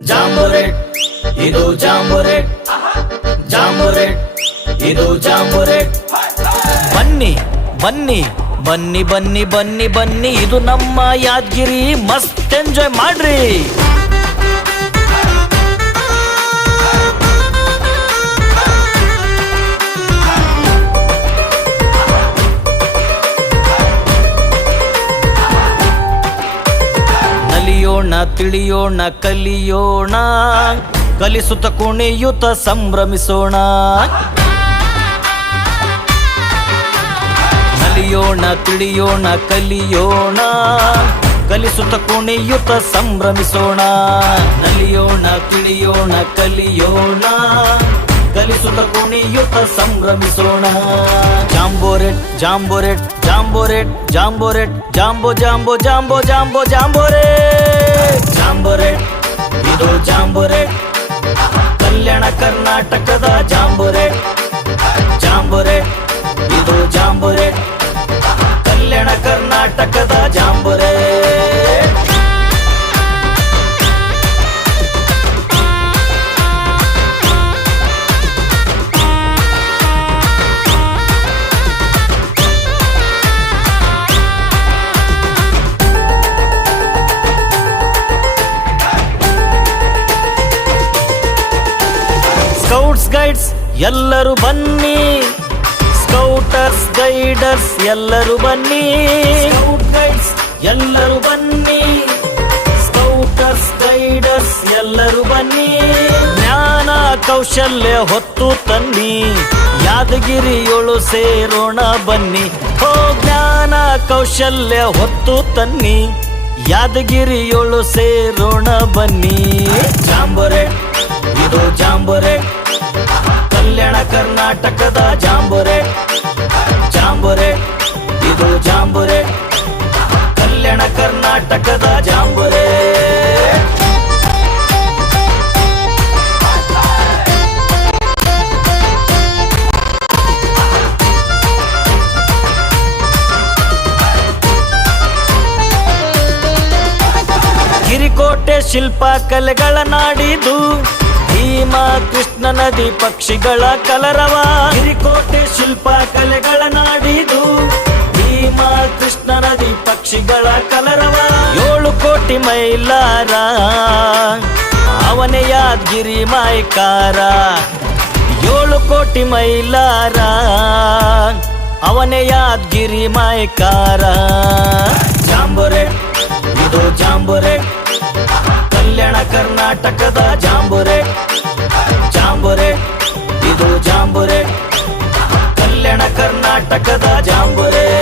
ಜಾಂಬುರೆಟ್ ಇದು ಜಾಂಬುರೆಟ್, ಜಾಂಬುರೆಟ್ ಇದು ಜಾಂಬುರೆಟ್. ಬನ್ನಿ ಬನ್ನಿ ಬನ್ನಿ ಬನ್ನಿ ಬನ್ನಿ ಬನ್ನಿ, ಇದು ನಮ್ಮ ಯಾದಗಿರಿ, ಮಸ್ತ್ ಎಂಜಾಯ್ ಮಾಡ್ರಿ. ನಲಿಯೋಣ ತಿಳಿಯೋಣ ಕಲಿಯೋಣ, ಕಲಿಸುತ್ತ ಕುಣಿಯುತ್ತ ಸಂಭ್ರಮಿಸೋಣ. ನಲಿಯೋಣ ತಿಳಿಯೋಣ ಕಲಿಯೋಣ, ಕಲಿಸುತ್ತ ಕುಣಿಯುತ್ತ ಸಂಭ್ರಮಿಸೋಣ. ನಲಿಯೋಣ ತಿಳಿಯೋಣ ಕಲಿಯೋಣ, ಕಲಿಸುತ್ತ ಕುಣಿಯುತ್ತ ಸಂಭ್ರಮಿಸೋಣ. ಜಾಂಬೋರೆಟ್ ಜಾಂಬೋರೆಟ್ ಜಾಂಬೋರೆಟ್ ಜಾಂಬೋರೆಟ್, ಜಾಂಬೋ ಜಾಂಬೋ ಜಾಂಬೋ ಜಾಂಬೋ ಜಾಂಬೋರೆಟ್. ಜಾಂಬೋರೆಟ್ ಇದು ಜಾಂಬೋರೆಟ್, ಕಲ್ಯಾಣ ಕರ್ನಾಟಕದ ಜಾಂಬೋರೆಟ್. ಜಾಂಬೋರೆಟ್ ಇದು ಜಾಂಬೋರೆಟ್, ಕಲ್ಯಾಣ ಕರ್ನಾಟಕದ ಜಾಂಬೋರೆಟ್. ಸ್ಕೌಟ್ಸ್ ಗೈಡ್ಸ್ ಎಲ್ಲರೂ ಬನ್ನಿ, ಸ್ಕೌಟರ್ಸ್ ಗೈಡರ್ಸ್ ಎಲ್ಲರೂ ಬನ್ನಿ. ಸ್ಕೌಟ್ ಗೈಡ್ಸ್ ಎಲ್ಲರೂ ಬನ್ನಿ, ಸ್ಕೌಟರ್ಸ್ ಗೈಡರ್ಸ್ ಎಲ್ಲರೂ ಬನ್ನಿ. ಜ್ಞಾನ ಕೌಶಲ್ಯ ಹೊತ್ತು ತನ್ನಿ, ಯಾದಗಿರಿಯೊಳು ಸೇರೋಣ ಬನ್ನಿ. ಹೋ ಜ್ಞಾನ ಕೌಶಲ್ಯ ಹೊತ್ತು ತನ್ನಿ, ಯಾದಗಿರಿಯೊಳು ಸೇರೋಣ ಬನ್ನಿ. ಜಾಂಬೋರೆಟ್ ಇದು ಜಾಂಬೋರೆಟ್, ಕಲ್ಯಾಣ ಕರ್ನಾಟಕದ ಜಾಂಬೋರೆಟ್. ಜಾಂಬೋರೆಟ್ ಇದು ಜಾಂಬೋರೆಟ್, ಕಲ್ಯಾಣ ಕರ್ನಾಟಕದ ಜಾಂಬೋರೆಟ್. ಗಿರಿಕೋಟೆ ಶಿಲ್ಪ ಕಲೆಗಳ ನಾಡಿದು, ಭೀಮಾ ಕೃಷ್ಣ ನದಿ ಪಕ್ಷಿಗಳ ಕಲರವ. ಗಿರಿಕೋಟೆ ಶಿಲ್ಪ ಕಲೆಗಳ ನಾಡಿದು, ಭೀಮಾ ಕೃಷ್ಣ ನದಿ ಪಕ್ಷಿಗಳ ಕಲರವ. 7 ಕೋಟಿ ಮೈಲಾರ ಅವನೇ ಯಾದಗಿರಿ ಮಾಯ್ಕಾರ. 7 ಕೋಟಿ ಮೈಲಾರ ಅವನೇ ಯಾದಗಿರಿ ಮಾಯ್ಕಾರ. ಜಾಂಬೋರೆಟ್ ಇದು ಜಾಂಬೋರೆಟ್, ಕಲ್ಯಾಣ ಕರ್ನಾಟಕದ ಜಾಂಬೋರೆಟ್. ಜಾಂಬೋರೆಟ್ ಇದು ಜಾಂಬೋರೆಟ್, ಕಲ್ಯಾಣ ಕರ್ನಾಟಕದ ಜಾಂಬೋರೆಟ್.